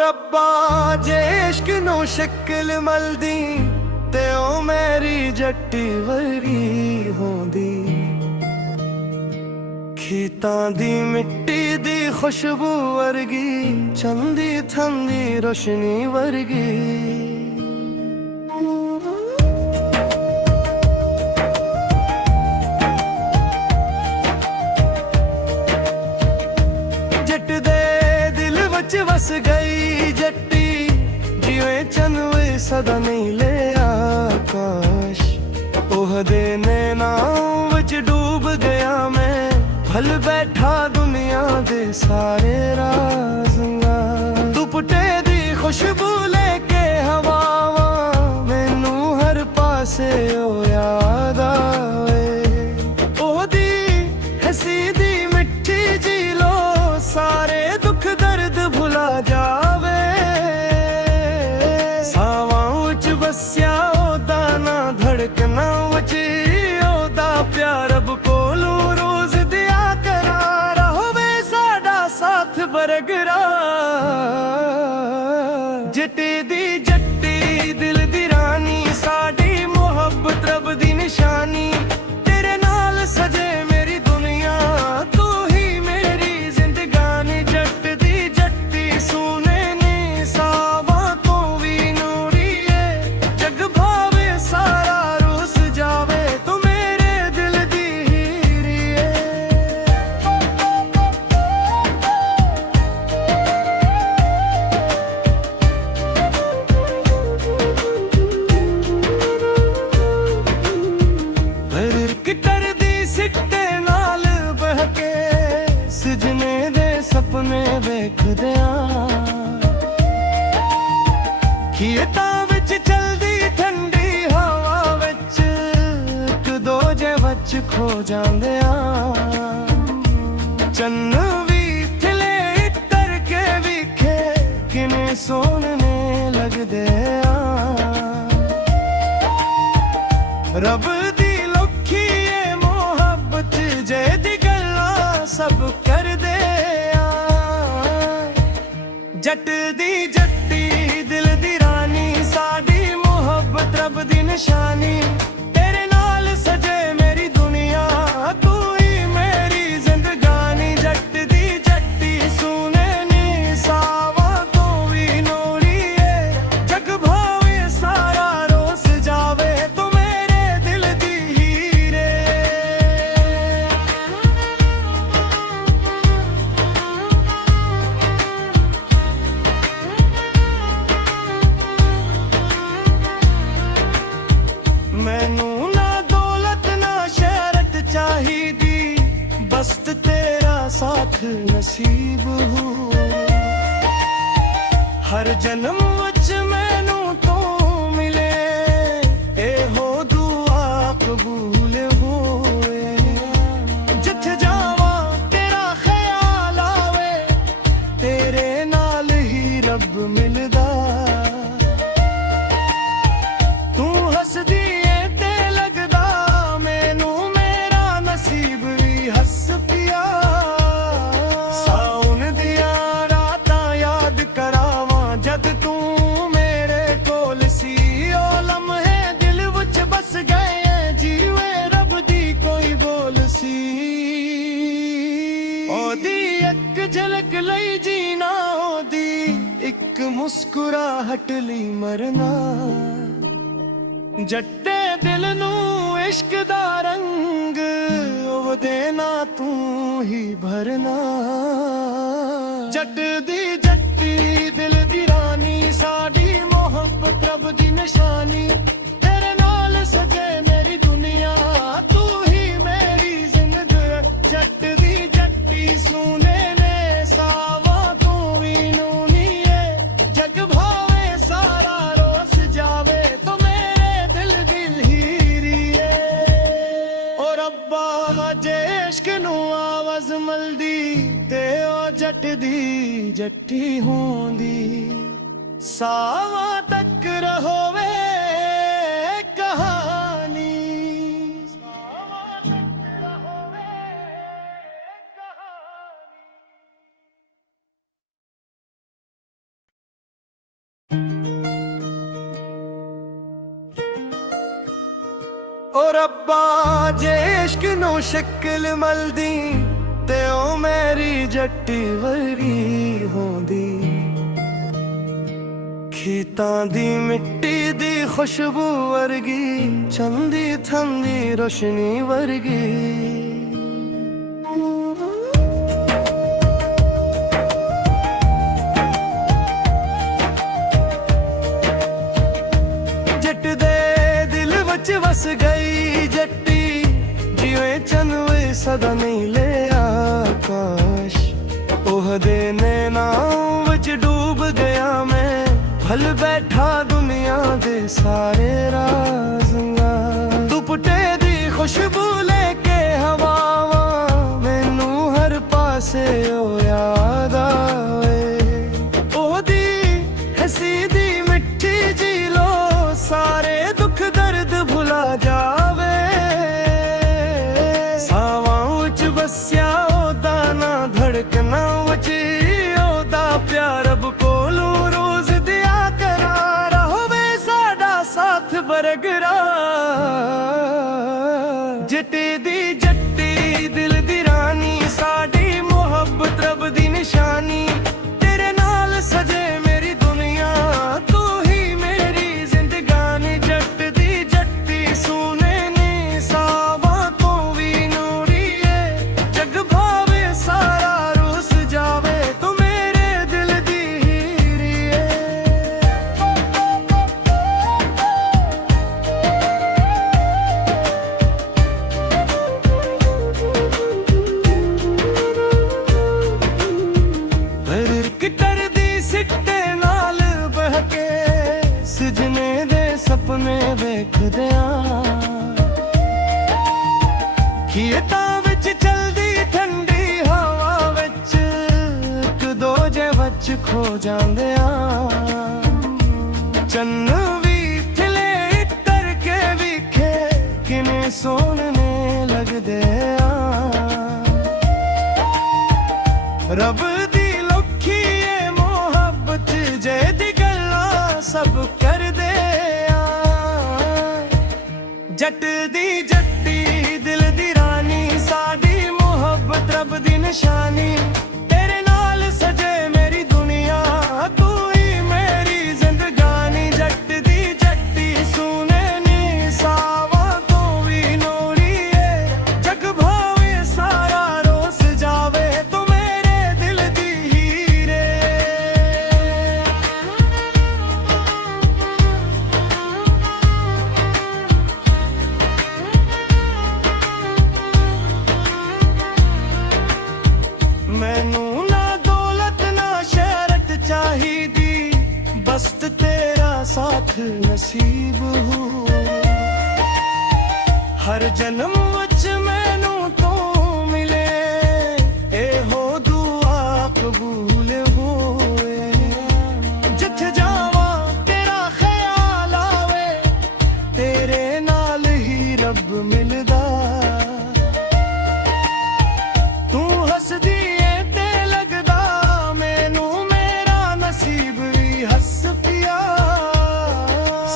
रब्बा जे इश्क नू शक्ल मलदी ते ओ मेरी जट्टी वरी होंदी। खीतां दी मिट्टी दी खुशबू वर्गी चंदी थंदी रोशनी वर्गी। जट दे दिल वच वस गई जट्टी जिवें चनवे सदा नहीं ले आकाश। ओह दे नैना वच डूब गया मैं भल बैठा दुनिया दे सारे राज़ां। दुपटे दी खुशबू लेके हवावां मैनू हर पासे ओ याद आवे। ओहदी हसी दी मिठी जी लो सारे दुख दर्द भुला जावे। सावां विच बस्या ओदा ना धड़कना विच ओदा प्यार रब कोलों रोज दिया करारा होवे साडा साथ बरकरार। जट्टी दी जट्टी दिल दी रानी साडी मोहब्बत रब दी निशानी। तेरे नाल सजे मेरी दुनिया तू ही मेरी जिंदगानी। जट दी जट्टी सोने ने सावा तो भी नूरी है। जग भावे सारा रोस जावे तू मेरे दिल दी हीरी है। किटर दी सिट्टे नाल बहके सजने दे सपने वेखदियां। खेतां विच चलदी ठंडी हवा विच इक दो जे वच खो जांदियां। चन्न भी थिले इतर के विखे किने सोहणे लगदे आ। रब दी लुखी ए मोहब्बत जे दी गल्लां सब कर दे आ। जट दी जट्टी दिल दी रानी साडी मोहब्बत रब दी निशानी। तेरे नाल सजे मेरी दुनिया तू ही मेरी जिंदगानी। जट दी जट्टी सुने नी सावा तो भी नूरी है। जग भावे सारा रोस जावे तू मेरे दिल दी हीरे। मैनू ना दौलत ना शहरत चाहिदी बस तेरा साथ नसीब हो। हर जन्म विच मैनू तो मिले ए हो दुआ कबूल होए। जिथे जावां तेरा ख्याल आवे तेरे नाल ही रब मिलदा। तू हसदी ए ते लगदा मैनू मेरा नसीब भी हस पिया। साउन दियां रातां याद करावां जद तू मेरे कोल सी। ओ लम्हे दिल विच बस गए जीवे रब दी कोई बोल सी। ओदी इक झलक लई जीना ओदी इक मुस्कुराहट लई मरना। जट्टे दिल नू इश्क दा रंग ओ देना तू ही भरना। जट दी जट्टी दिल दी रानी साडी मोहब्बत रब दी निशानी। तेरे नाल सजे मेरी दुनिया तू ही मेरी जिंदगी। जट दी जट्टी सुने ने सावा तू भी नूनी है। जग भावे सारा रोस जावे तो मेरे दिल दी हीरी है। ओ रब्बा जे इश्क नू आवाज मलदी ते ओ जट दी जट्टी होंदी। सावा तक रहोवे ਰੱਬਾ ਜੇ ਇਸ਼ਕ ਨੂੰ ਸ਼ਕਲ ਮਲਦੀ ਤੇ ਉਹ ਮੇਰੀ ਜੱਟੀ ਵਰਗੀ ਹੁੰਦੀ। ਖੇਤਾਂ ਦੀ ਮਿੱਟੀ ਦੀ ਖੁਸ਼ਬੂ ਵਰਗੀ, ਚੰਦੀ ਠੰਡੀ ਰੋਸ਼ਨੀ ਵਰਗੀ। ਜੱਟ ਦੇ ਦਿਲ ਵਿੱਚ ਵਸ ਗਈ ਜੱਟੀ, ਜਿਵੇਂ ਚੰਨ ਵੇ ਸਦਾ ਨੀਲੇ ਆਕਾਸ਼। ਉਹਦੇ ਨੈਣਾਂ ਵਿੱਚ ਡੂਬ ਗਿਆ ਮੈਂ, ਭੁੱਲ ਬੈਠਾ ਦੁਨੀਆ ਦੇ ਸਾਰੇ ਰਾਜ਼ਾਂ। ਦੁਪੱਟੇ ਦੀ ਖੁਸ਼ਬੂ ਲੈ ਕੇ ਹਵਾਵਾਂ, ਮੈਨੂੰ ਹਰ ਪਾਸੇ ਉਹ ਯਾਦ ਆਵੇ। ਉਹਦੀ ਹੱਸੀ ਦੀ ਮਿੱਠੀ ਜੀ ਲੋ, ਸਾਰੇ ਦੁੱਖ ਦਰਦ ਭੁਲਾ ਜਾਵੇ। ਸਾਵਾਂ ਵਿੱਚ ਵਸਿਆ ਉਹਦਾ ਨਾ, ਧੜਕਣਾ ਵਿੱਚ ਉਹਦਾ ਪਿਆਰ। ਰੱਬ ਕੋਲੋਂ ਰੋਜ਼ ਦਿਆ ਕਰਾਰ ਹੋਵੇ ਸਾਡਾ ਸਾਥ ਬਰਕਰਾਰ। ਜੱਟੀ ਦੀ ਜੱਟੀ ਦਿਲ ਦੀ ਰਾਨੀ, ਸਾਡੀ ਮੁਹੱਬਤ ਰੱਬ ਦੀ ਨਿਸ਼ਾਨੀ। ਤੇਰੇ ਨਾਲ ਸਜੇ ਮੇਰੀ ਦੁਨੀਆ, ਤੂੰ ਹੀ ਮੇਰੀ ਜ਼ਿੰਦਗਾਨੀ। ਜੱਟ ਦੀ ਜੱਟੀ ਸੋਨੇ ਨੇ ਸਾਵਾਂ ਤੋਂ ਵੀ ਨੂਰੀ ਏ, ਜਗ ਭਾਵੇ ਸਾਰਾ ਰੁੱਸ ਜਾਵੇ, ਤੂੰ ਮੇਰੇ ਦਿਲ ਦੀ ਹੀਰੀ ਏ। ਕਿਟਰ ਦੀ ਸਿੱਟੇ ਨਾਲ ਬਹਿਕੇ, ਸਜਣੇ ਦੇ ਸੁਪਨੇ ਵੇਖਦਿਆਂ। ਖੇਤਾਂ ਵਿੱਚ ਚਲਦੀ ਠੰਡੀ ਹਵਾ ਵਿੱਚ, ਇੱਕ ਦੋ ਜੇ ਵਿੱਚ ਖੋ ਜਾਂਦਿਆਂ। ਚੰਨ ਵੀ ਥਲੇ ਕਰਕੇ ਵਿਖੇ, ਕਿਨੇ ਸੋਹਣੇ ਲੱਗਦੇ ਆ। ਰੱਬ ਦੀ ਲੋਖੀ ਏ ਮੁਹੱਬਤ, ਜਿਹਦੀ ਗੱਲਾਂ ਸਭ ਕਰਦੇ ਆ। ਜੱਟ ਦੀ ਜੱਟੀ ਦਿਲ ਦੀ ਰਾਨੀ, ਸਾਡੀ ਮੁਹੱਬਤ ਰੱਬ ਦੀ ਨਿਸ਼ਾਨੀ। ਤੇਰੇ ਨਾਲ ਸਜੇ ਮੇਰੀ ਦੁਨੀਆ, ਤੂੰ ਹੀ ਮੇਰੀ ਜ਼ਿੰਦਗਾਨੀ। ਜੱਟ ਦੀ ਜੱਟੀ ਸੋਨੇ ਨੇ ਸਾਵਾਂ ਤੋਂ ਵੀ ਨੂਰੀ ਏ, ਜਗ ਭਾਵੇਂ ਸਾਰਾ ਰੋਸ ਜਾਵੇ, ਤੂੰ ਮੇਰੇ ਦਿਲ ਦੀ ਹੀਰੇ। ਮੈਨੂੰ ਨਾ ਦੌਲਤ ਨਾ ਸ਼ਹਿਰਤ ਚਾਹੀਦੀ, ਬਸ ਤੇਰਾ ਸਾਥ ਨਸੀਬ ਹੋ। ਹਰ ਜਨਮ ਵਿੱਚ ਮੈਨੂੰ ਤੂੰ ਮਿਲੇ, ਇਹੋ ਦੁਆ ਕਬੂਲ ਹੋਏ। ਜਿੱਥੇ ਜਾਵਾਂ ਤੇਰਾ ਖਿਆਲ ਆਵੇ, ਤੇਰੇ ਨਾਲ ਹੀ ਰੱਬ ਮਿਲਦਾ। ਤੂੰ ਹੱਸਦੀ ਏ ਤੇ ਲੱਗਦਾ ਮੈਨੂੰ ਮੇਰਾ ਨਸੀਬ ਵੀ ਹੱਸ ਪਿਆ।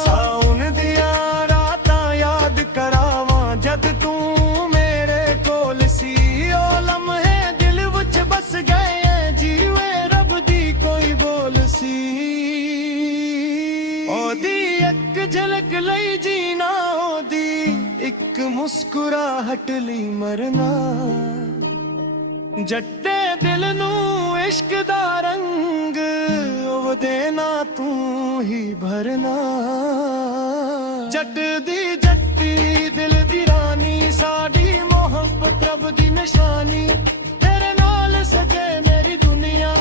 ਸਾਉਣ ਦੀਆਂ ਰਾਤਾਂ ਯਾਦ ਕਰਾਵਾਂ, ਜਦ ਤੂੰ ਮੇਰੇ ਕੋਲ ਸੀ। ਉਹ ਲਮਹੇ ਦਿਲ ਵਿੱਚ ਬਸ ਗਏ, ਜਿਵੇਂ ਰੱਬ ਦੀ ਕੋਈ ਬੋਲ ਸੀ। ਉਹਦੀ ਇੱਕ ਝਲਕ ਲਈ ਜੀਣਾ, ਉਹਦੀ ਇੱਕ ਮੁਸਕਰਾਹਟ ਲਈ ਮਰਨਾ। ਜੱਟੇ ਦਿਲ ਨੂੰ ਇਸ਼ਕ ਦਾ ਰੰਗ, ਉਹਦੇ ਨਾਲ ਤੂੰ ਹੀ ਭਰਨਾ। ਜੱਟ ਦੀ ਜੱਟੀ ਦਿਲ ਦੀ ਰਾਨੀ, ਸਾਡੀ ਮੁਹੱਬਤ ਰੱਬ ਦੀ ਨਿਸ਼ਾਨੀ। ਤੇਰੇ ਨਾਲ ਸਜੇ ਮੇਰੀ ਦੁਨੀਆ,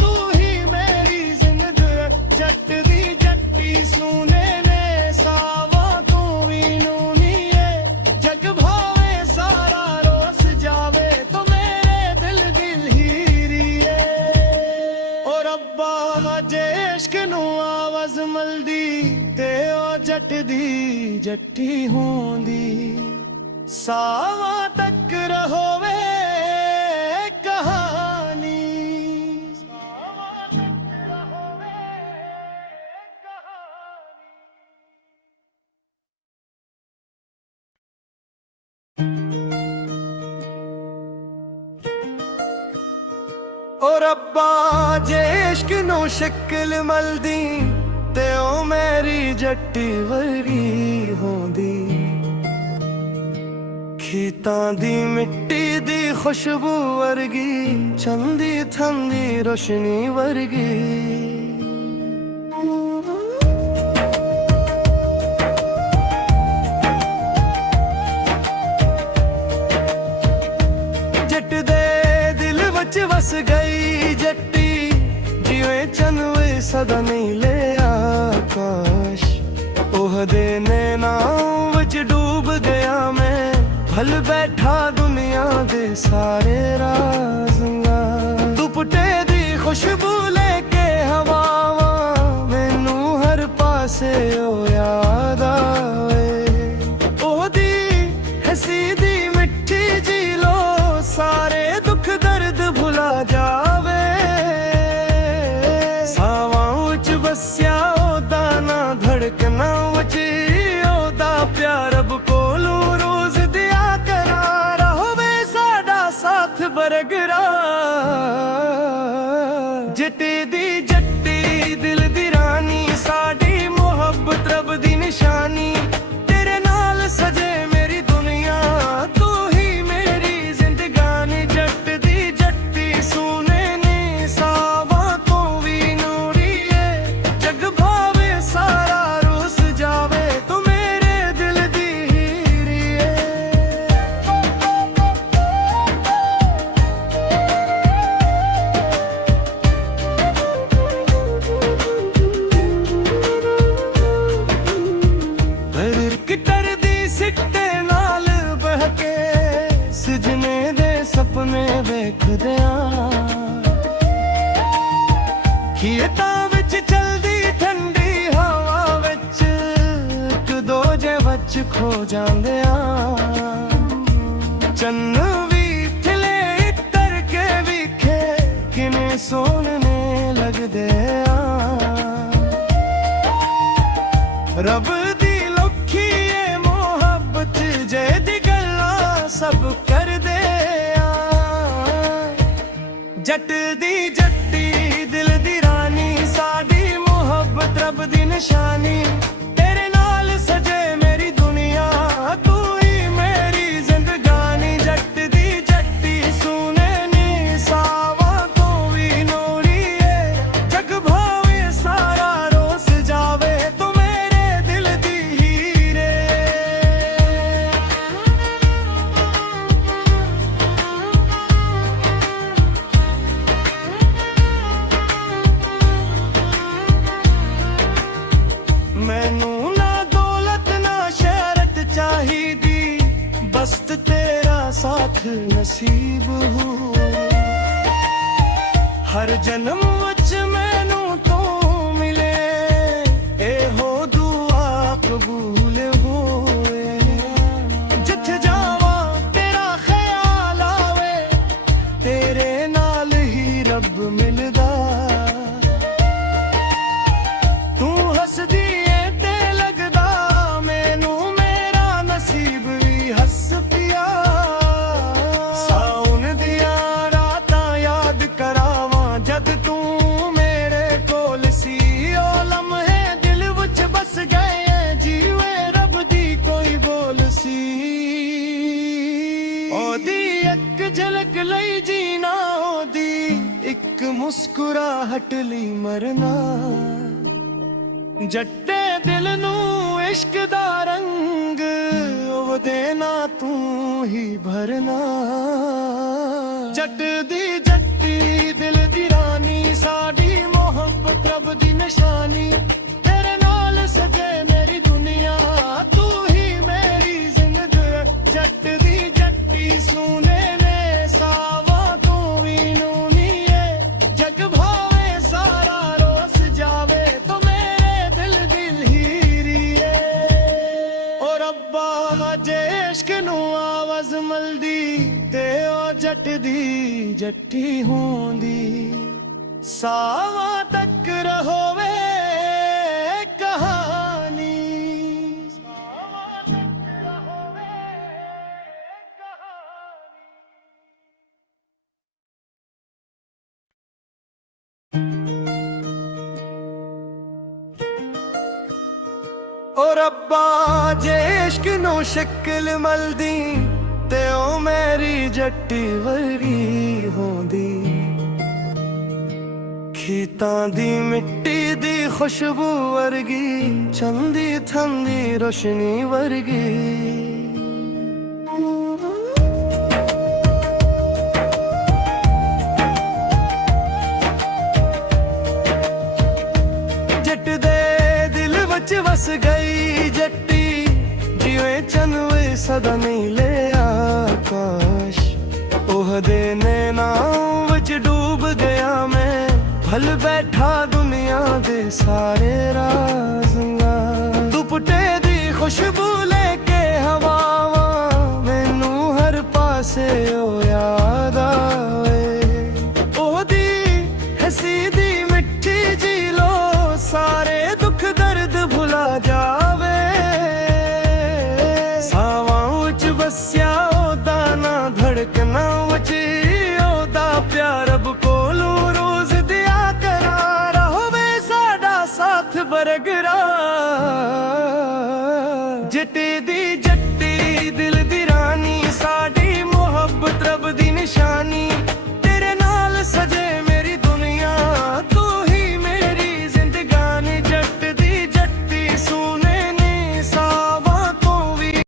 ਤੂੰ ਹੀ ਮੇਰੀ ਜ਼ਿੰਦਗੀ। ਜੱਟ ਦੀ ਜੱਟੀ ਸੋਨੇ ਨੇ ਸਾਵਾਂ ਤੋਂ ਵੀ ਨੂਨੀ ਏ, ਜਗ ਭਾਵੇਂ ਸਾਰਾ ਰੋਸ ਜਾਵੇ, ਤੂੰ ਮੇਰੇ ਦਿਲ ਦੀ ਹੀਰੀ ਏ। ਓ ਰੱਬਾ ਜੇ ਇਸ਼ਕ ਨੂੰ ਆਵਾਜ਼ ਮਿਲਦੀ, ਤੇ ਉਹ ਜੱਟ ਦੀ ਜੱਟੀ ਹੁੰਦੀ। ਸਾਵਾਂ ਤੱਕ ਰਹੋਵੇ ओ रब्बा जे इश्क नो शक्ल मलदी ते ओ मेरी जट्टी वरी होंदी। खीतां दी मिट्टी दी खुशबू वर्गी चंदी थंदी रोशनी वर्गी। जट दे दिल वच वस गई जट्टी जिवें चनवे सदा नहीं ले आकाश। ओह दे नैना वच डूब गया मैं भल बैठा दुनिया दे सारे राज़ां। दुपटे दी खुशबू लेके हवावां मैनू हर पासे ओ याद आवे। ओहदी हसी दी मिठी जी लो सारे दुख दर्द भुला जावे। सावां विच बस्या ओदा ना धड़कना विच ओदा प्यार रब कोलों रोज दिया करारा होवे साडा साथ बरकरार। जट्टी दी जट्टी दिल दी रानी साडी मोहब्बत रब दी निशानी। तेरे नाल सजे मेरी दुनिया तू ही मेरी जिंदगानी। जट दी जट्टी सोने ने सावा तो भी नूरी है। जग भावे सारा रोस जावे तू मेरे दिल दी हीरी है। किटर दी सिट्टे नाल बहके सजने दे सपने वेखदियां। खेतां विच चलदी ठंडी हवा विच इक दो जे वच खो जांदियां। चन्न भी थिले इतर के विखे किने सोहणे लगदे आ। रब दी लौखी ए मोहब्बत जे दी गल्लां सब कर दे आ। जट दी जट्टी दिल दी रानी साडी मोहब्बत रब दी निशानी। तेरे नाल सजे मेरी दुनिया तू ही मेरी जिंदगानी। जट दी जट्टी सुने नी सावा तो भी नूरी है। जग भावे सारा रोस जावे तू मेरे दिल दी हीरे। मैनू ना दौलत ना शहरत चाहिदी बस तेरा साथ नसीब हो। हर जन्म विच मैनू तो मिले ए हो दुआ कबूल होए। जिथे जावां तेरा ख्याल आवे तेरे नाल ही रब मिलदा। तू हसदी ए ते लगदा मैनू मेरा नसीब भी हस पिया। साउन दियां रातां याद करावां जद तू मेरे कोल सी। ओ लम्हे दिल विच बस गए जीवे रब दी कोई बोल सी। ओदी एक झलक लई जीना ओदी एक मुस्कुराहट लई मरना। जट्टे दिल नू इश्क दा रंग ओहदे ना तू ही भरना। जट दी जट्टी दिल दी रानी साडी मोहब्बत रब दी निशानी। तेरे नाल सजे मेरी दुनिया तू ही मेरी जिंदगी। जट दी जट्टी सुने ने सावा तू भी नूनी है। जग भावे सारा रोस जावे तो मेरे दिल दी हीरी है। ओ रब्बा जे इश्क नू आवाज़ मलदी ते ओ जट दी जट्टी होंदी। सावा तक रहोवे ਰੱਬਾ ਜੇ ਇਸ਼ਕ ਨੂੰ ਸ਼ਕਲ ਮਲਦੀ ਤੇ ਉਹ ਮੇਰੀ ਜੱਟੀ ਵਰਗੀ ਹੁੰਦੀ ਖੇਤਾਂ ਦੀ ਮਿੱਟੀ ਦੀ ਖੁਸ਼ਬੂ ਵਰਗੀ ਚੰਦੀ ਠੰਡੀ ਰੋਸ਼ਨੀ ਵਰਗੀ ਜੱਟ ਦੇ ਦਿਲ ਵਿੱਚ ਵਸ ਗਈ ਜੱਟੀ ਜਿਵੇਂ ਚੰਨ ਸਦਾ ਨੀਲੇ ਆਕਾਸ਼ ਉਹਦੇ ਨੈਣਾਂ ਵਿੱਚ ਡੂਬ ਗਿਆ ਮੈਂ ਭੁੱਲ ਬੈਠਾ ਦੁਨੀਆ ਦੇ ਸਾਰੇ ਰਾਜ਼ਾਂ ਦੁਪੱਟੇ ਦੀ ਖੁਸ਼ਬੂ ਲੈ ਕੇ ਹਵਾਵਾਂ ਮੈਨੂੰ ਹਰ ਪਾਸੇ ਉਹ ਯਾਦ ਆਵੇ ਉਹਦੀ ਹੱਸੀ ਦੀ ਮਿੱਠੀ ਜੀ ਲੋ ਸਾਰੇ ਦੁੱਖ ਦਰਦ ਭੁਲਾ ਜਾਵੇ ਸਾਵਾਂ ਵਿੱਚ ਵਸਿਆ